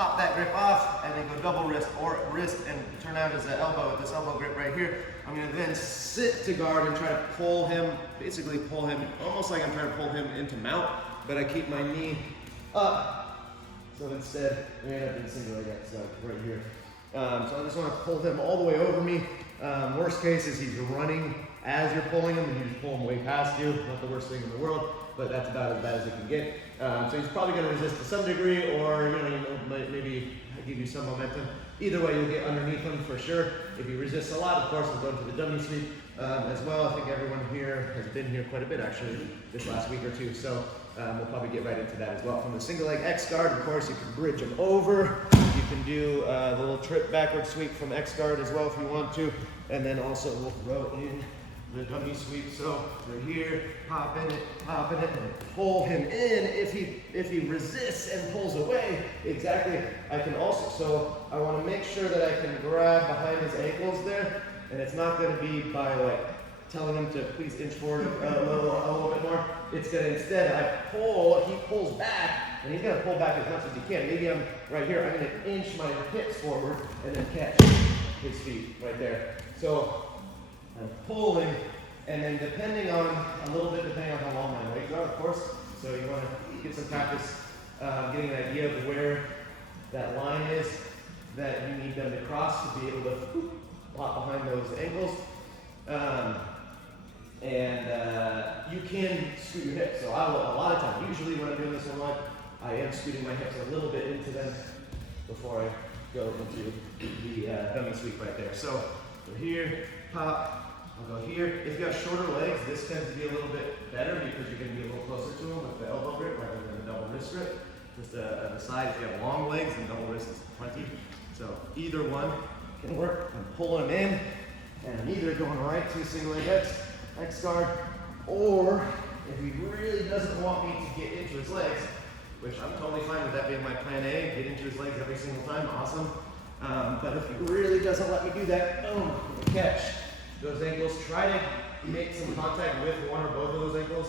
pop that grip off, and then go double wrist or wrist and turn out as an elbow with this elbow grip right here. I'm gonna then sit to guard and try to pull him, basically pull him, almost like I'm trying to pull him into mount, but I keep my knee up. So instead, we end up in single leg X guard right here. So I just wanna pull him all the way over me. Worst case is he's running as you're pulling him and you just pull him way past you. Not the worst thing in the world, but that's about as bad as it can get. So he's probably going to resist to some degree, or maybe give you some momentum. Either way, you'll get underneath him for sure. If he resists a lot, of course, we'll go into the dummy sweep as well. I think everyone here has been here quite a bit actually this last week or two, so we'll probably get right into that as well. From the single leg X guard, of course, you can bridge him over. You can do the little trip backward sweep from X guard as well if you want to, and then also we'll throw in the dummy sweep. So we're here, pop in it, and pull him in. If he resists and pulls away, exactly, I can also, so I want to make sure that I can grab behind his ankles there, and it's not going to be by like telling him to please inch forward a little bit more. It's going to instead, I pull, he pulls back, and he's going to pull back as much as he can. Maybe I'm right here, I'm going to inch my hips forward and then catch his feet right there. So I'm pulling, and then depending on how long my legs are, of course. So you want to get some practice getting an idea of where that line is that you need them to cross to be able to pop behind those ankles. You can scoot your hips. So a lot of times, usually when I'm doing this one live, I am scooting my hips a little bit into them before I go into the dummy sweep right there. So we're here, pop. I'll go here. If you have shorter legs, this tends to be a little bit better because you're going to be a little closer to them with the elbow grip rather than the double wrist grip. Just on the side, if you have long legs, then double wrist is plenty. So either one can work. I'm pulling them in, and I'm either going right to single leg X guard, or if he really doesn't want me to get into his legs, which I'm totally fine with that being my plan A, get into his legs every single time, awesome. But if he really doesn't let me do that, boom, catch those ankles. Try to make some contact with one or both of those ankles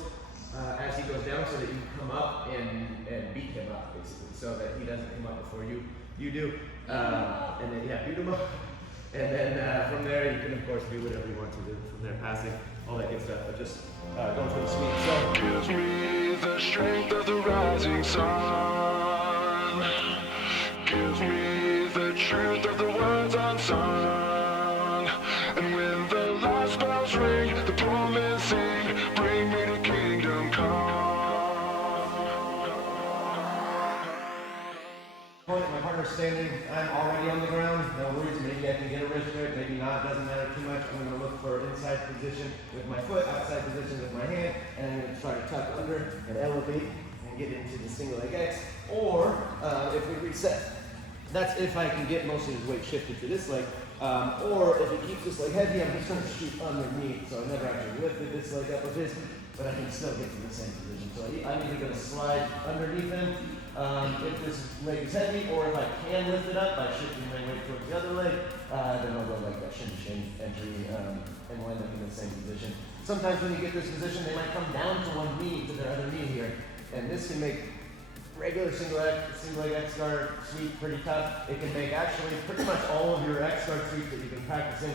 as he goes down so that you can come up and beat him up, basically, so that he doesn't come up before you do. And then, beat him up. And then from there, you can, of course, do whatever you want to do from there, passing, all that good stuff, but just going for the sweep. So, gives me the strength of the rising sun, gives me the truth of the words unsung, and when the last bells ring, the poor men sing, bring me to kingdom come. My partner's standing, I'm already on the ground, no worries, maybe I can get a wrist grip, maybe not, doesn't matter too much. I'm going to look for inside position with my foot, outside position with my hand, and I'm going to try to tuck under and elevate and get into the single leg X. Or if we reset, that's if I can get most of his weight shifted to this leg. Or if he keeps this leg heavy, I'm just going to shoot underneath. So I never actually lifted this leg up with his, but I can still get to the same position. So I'm either going to slide underneath him if this leg is heavy, or if I can lift it up by shifting my weight towards the other leg, then I'll go like that shin entry and we'll end up in the same position. Sometimes when you get this position, they might come down to one knee to their other knee here, and this can make regular single leg X guard sweep pretty tough. It can make actually pretty much all of your X guard sweeps that you've been practicing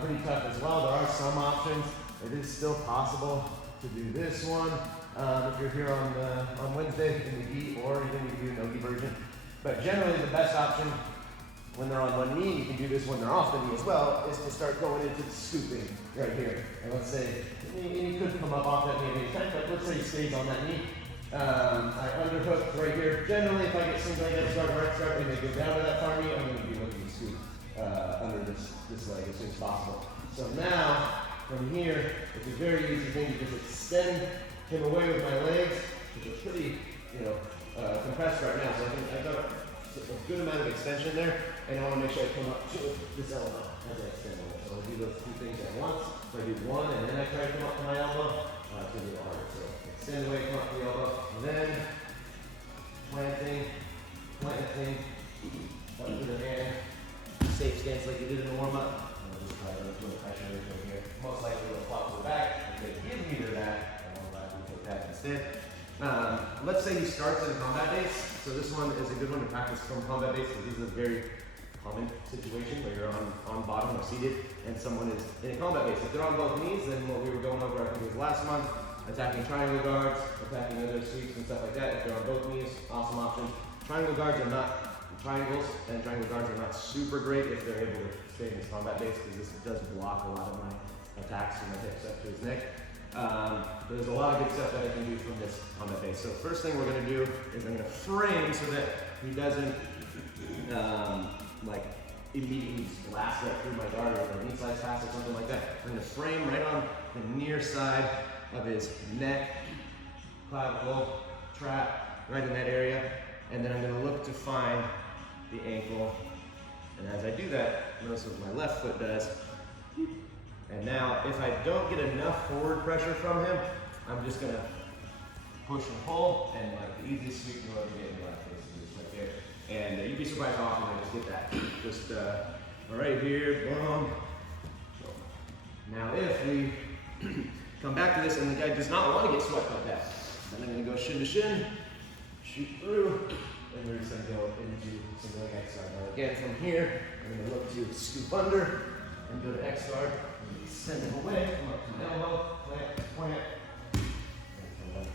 pretty tough as well. There are some options. It is still possible to do this one if you're here on Wednesday in the gi, or even you can do no gi version. But generally the best option when they're on one knee, you can do this when they're off the knee as well, is to start going into the scooping right here. And let's say, he could come up off that knee at any time, but let's say he stays on that knee. I underhook right here. Generally, if I get single leg X guard or X guard and they go down to that far knee, I'm going to be looking to scoop under this leg as soon as possible. So now, from here, it's a very easy thing to just extend him away with my legs, which are pretty, compressed right now. So I think I've got a good amount of extension there, and I want to make sure I come up to this elbow as I extend away. So I'll do those two things at once. If I do one and then I try to come up to my elbow, it's going to be harder. So extend away, come up to the elbow, and then planting, up to the hand, safe stance like you did in the warm-up. I'll just try to put a pressure right here. Most likely it'll flop to the back. If they give me to that, I won't allow you to take that instead. let's say he starts in combat base. So this one is a good one to practice from combat base because this is a very common situation where you're on bottom or seated and someone is in a combat base. If they're on both knees, then what we were going over, I think it was last month, attacking triangle guards, attacking other sweeps and stuff like that. If they're on both knees, awesome option. Triangle guards are not triangles, and triangle guards are not super great if they're able to stay in this combat base because this does block a lot of my attacks from my hips up to his neck. But there's a lot of good stuff that I can do from this combat base. So first thing we're going to do is I'm going to frame so that he doesn't like immediately blast right through my guard or a knee slice pass or something like that. I'm going to frame right on the near side of his neck, clavicle, trap, right in that area. And then I'm going to look to find the ankle. And as I do that, notice what my left foot does. And now, if I don't get enough forward pressure from him, I'm just going to push and pull, and like the easiest sweep you'll ever get in your life is right there. And you'd be surprised how often I just get that. Just right here, boom. Now if we come back to this and the guy does not want to get swept like that, then I'm going to go shin to shin, shoot through, and we're just going to go into single leg X guard. Now again, from here, I'm going to look to scoop under and go to X guard, and extend him away, come up to my elbow, plant, and come up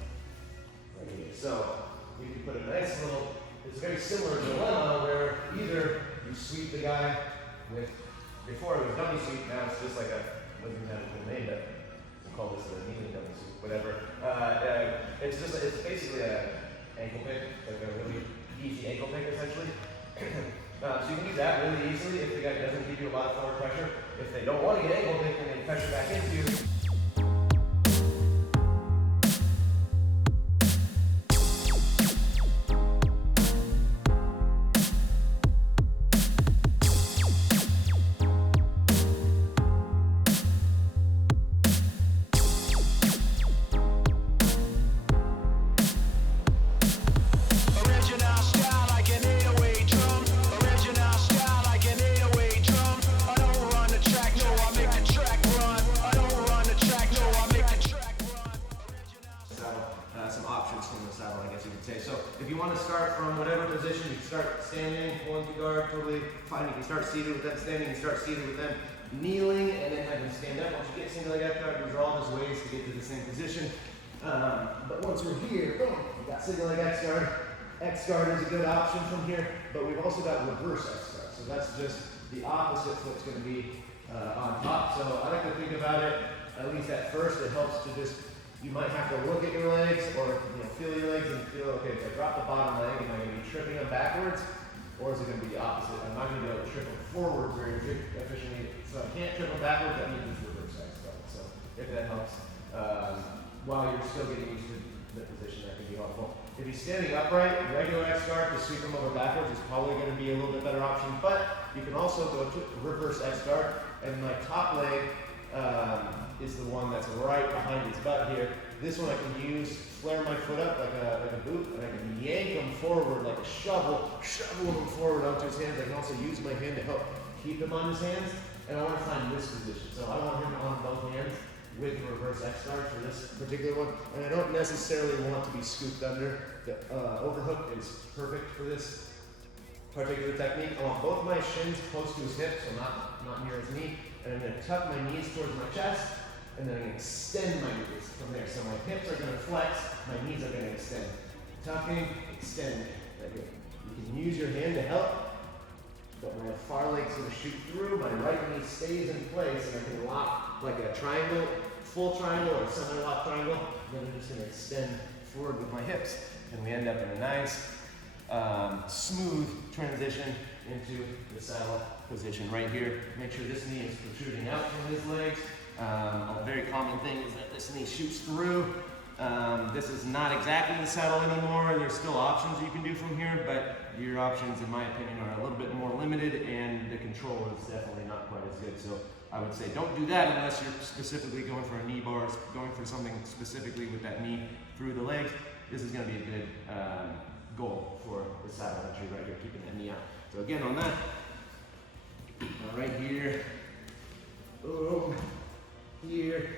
right here. So we can put a nice little, it's very similar to a lemma where either you sweep the guy with, before it was dummy sweep, now it's just like a, wasn't have a cool name, but we'll call this the kneeling dummy sweep, whatever. It's basically a ankle pick, like a really easy ankle pick essentially. So you can do that really easily if the guy doesn't give you a lot of forward pressure. If they don't want to get ankle pick and they pressure back into you, fine, you can start seated with them standing, you can start seated with them kneeling, and then have them stand up. Once you get single leg X guard, these are all just ways to get to the same position. But once we're here, boom, we got single leg X guard. X guard is a good option from here, but we've also got reverse X guard. So that's just the opposite foot's going to be on top. So I like to think about it, at least at first, it helps to just, you might have to look at your legs or feel your legs and feel, okay, if I drop the bottom leg, am I going to be tripping them backwards? Or is it going to be the opposite? I'm not going to be able to trip them forward very efficiently. So I can't trip them backwards, that means it's reverse X guard. So if that helps, while you're still getting used to the position, that can be helpful. If he's standing upright, regular X guard to sweep him over backwards is probably going to be a little bit better option. But you can also go to reverse X guard, and my top leg is the one that's right behind his butt here. This one I can use, flare my foot up like a boot, and I can yank him forward like a shovel him forward onto his hands. I can also use my hand to help keep him on his hands, and I want to find this position. So I want him on both hands with the reverse X guard for this particular one, and I don't necessarily want to be scooped under. The overhook is perfect for this particular technique. I want both my shins close to his hips, so not near his knee, and I'm going to tuck my knees towards my chest, and then I'm going to extend my knees from there. So my hips are going to flex, my knees are going to extend. Tucking, extend, right here. You can use your hand to help, but my far leg's going to shoot through, my right knee stays in place, and I can lock like a triangle, full triangle or semi-lock triangle, and then I'm just going to extend forward with my hips, and we end up in a nice, smooth transition into the saddle position right here. Make sure this knee is protruding out from his legs. A very common thing is that this knee shoots through. This is not exactly the saddle anymore. There's still options you can do from here, but your options, in my opinion, are a little bit more limited, and the control is definitely not quite as good. So I would say don't do that unless you're specifically going for a knee bar, going for something specifically with that knee through the legs. This is going to be a good goal for the saddle entry right here, keeping that knee out. So again, on that, right here, boom, here,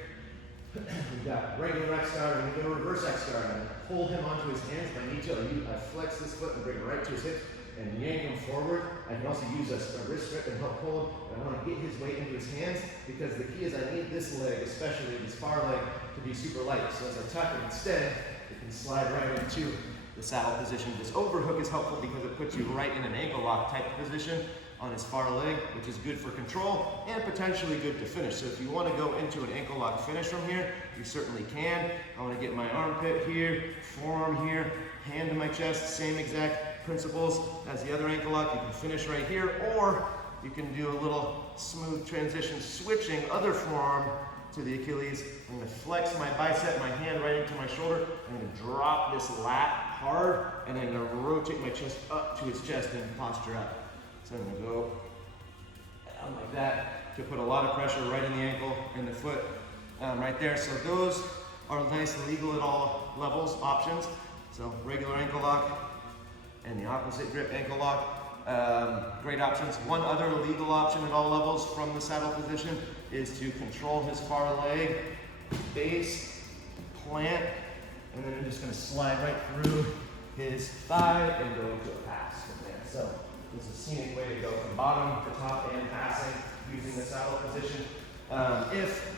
We've got regular X guard and we go reverse X guard and hold him onto his hands. If I need to, I flex this foot and bring it right to his hip and yank him forward. I can also use a wrist grip and help pull him. And I want to get his weight into his hands because the key is I need this leg, especially this far leg, to be super light. So as I tuck it instead, it can slide right into the saddle position. This overhook is helpful because it puts you right in an ankle lock type position on his far leg, which is good for control and potentially good to finish. So if you want to go into an ankle lock finish from here, you certainly can. I want to get my armpit here, forearm here, hand to my chest, same exact principles as the other ankle lock. You can finish right here, or you can do a little smooth transition, switching other forearm to the Achilles. I'm going to flex my bicep, my hand right into my shoulder. I'm going to drop this lat hard, and I'm going to rotate my chest up to his chest and posture up. So I'm going to go down like that to put a lot of pressure right in the ankle and the foot right there. So those are nice legal at all levels options. So regular ankle lock and the opposite grip ankle lock. Great options. One other legal option at all levels from the saddle position is to control his far leg, base, plant, and then I'm just going to slide right through his thigh and go into a pass from there. So it's a scenic way to go from bottom to top and passing using the saddle position. If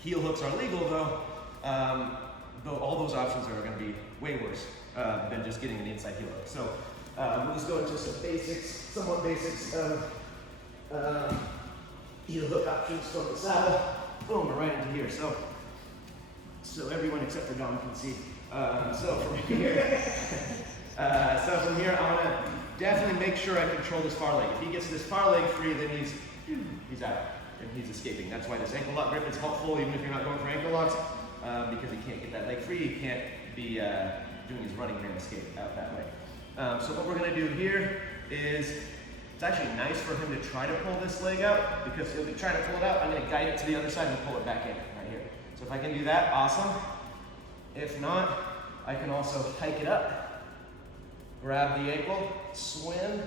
heel hooks are legal though, all those options are going to be way worse than just getting an inside heel hook. So we'll just go into some basics, somewhat basics of heel hook options from the saddle. Boom, we're right into here. So everyone except for Dom can see. So from here, I want to definitely make sure I control this far leg. If he gets this far leg free, then he's out and he's escaping. That's why this ankle lock grip is helpful, even if you're not going for ankle locks, because he can't get that leg free. He can't be doing his running man escape out that way. So what we're going to do here is, it's actually nice for him to try to pull this leg out, because he'll be trying to pull it out. I'm going to guide it to the other side and pull it back in right here. So if I can do that, awesome. If not, I can also hike it up, grab the ankle, swim,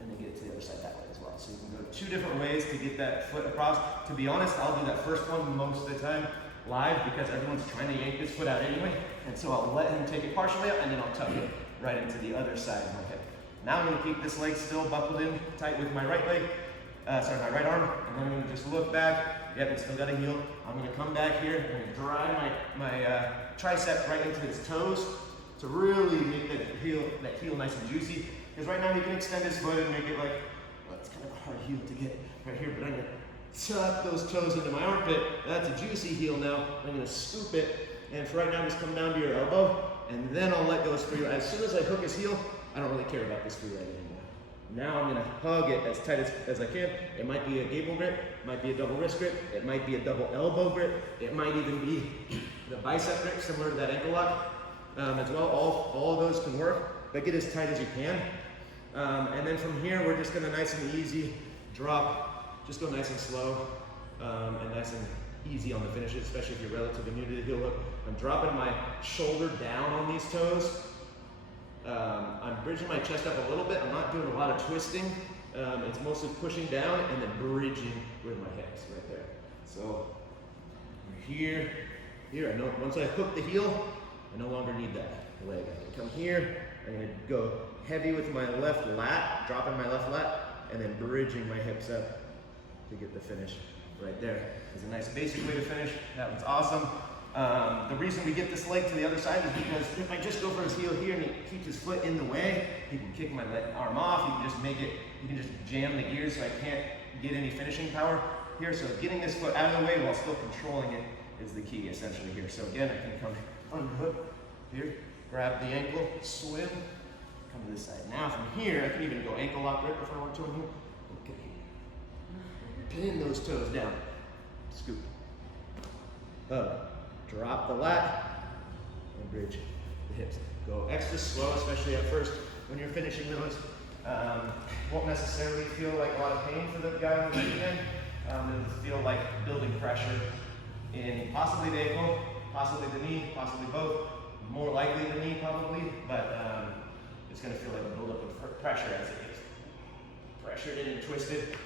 and then get it to the other side that way as well. So you can go two different ways to get that foot across. To be honest, I'll do that first one most of the time live because everyone's trying to yank this foot out anyway. And so I'll let him take it partially out and then I'll tuck it right into the other side of my hip. Now I'm going to keep this leg still buckled in tight with my right leg, my right arm, and then I'm going to just look back. Yep, it's still got a heel. I'm going to come back here and I'm going to drive my tricep right into his toes to really make that heel nice and juicy. Because right now he can extend his foot and make it like, well, it's kind of a hard heel to get right here, but I'm going to tuck those toes into my armpit. That's a juicy heel now. I'm going to scoop it, and for right now, just come down to your elbow, and then I'll let go of screw. As soon as I hook his heel, I don't really care about this screw right anymore. Now I'm going to hug it as tight as I can. It might be a gable grip, it might be a double wrist grip, it might be a double elbow grip, it might even be the bicep grip, similar to that ankle lock as well. All of those can work, but get as tight as you can. And then from here, we're just going to nice and easy drop, just go nice and slow and nice and easy on the finishes, especially if you're relatively new to the heel hook. I'm dropping my shoulder down on these toes. I'm bridging my chest up a little bit. I'm not doing a lot of twisting. It's mostly pushing down and then bridging with my hips right there. So here, I know once I hook the heel, I no longer need that leg. I can come here, I'm going to go heavy with my left lat, dropping my left lat, and then bridging my hips up to get the finish right there. It's a nice basic way to finish. That one's awesome. The reason we get this leg to the other side is because if I just go for his heel here and he keeps his foot in the way, he can kick my arm off. He can just make it, he can just jam the gears so I can't get any finishing power here. So getting this foot out of the way while still controlling it is the key essentially here. So again, I can come unhook here, grab the ankle, swim, come to this side. Now from here, I can even go ankle lock grip if I want to in here. Okay. Pin those toes down, scoop, drop the lat, and bridge the hips. Go extra slow, especially at first when you're finishing those. Won't necessarily feel like a lot of pain for the guy on the end. It'll feel like building pressure in possibly the ankle, possibly the knee, possibly both. More likely the knee probably, but it's going to feel like a buildup of pressure as it gets pressured in and twisted.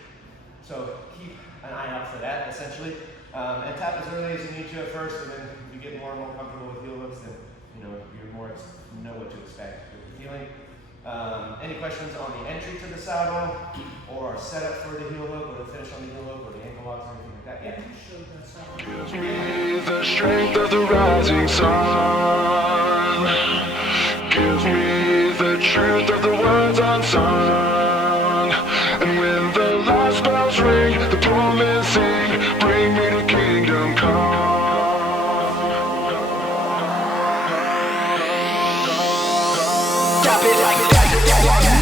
So keep an eye out for that essentially. And tap as early as you need to at first, and then if you get more and more comfortable with heel hooks, then you're more know what to expect with the feeling. Any questions on the entry to the saddle, or setup for the heel hook, or the finish on the heel hook, or the ankle locks, or anything like that? Yeah. Gives me the strength of the rising sun. Gives me the truth of the words unsung. And when the last bells ring, the poor men sing, bring me to kingdom come. Drop it like that.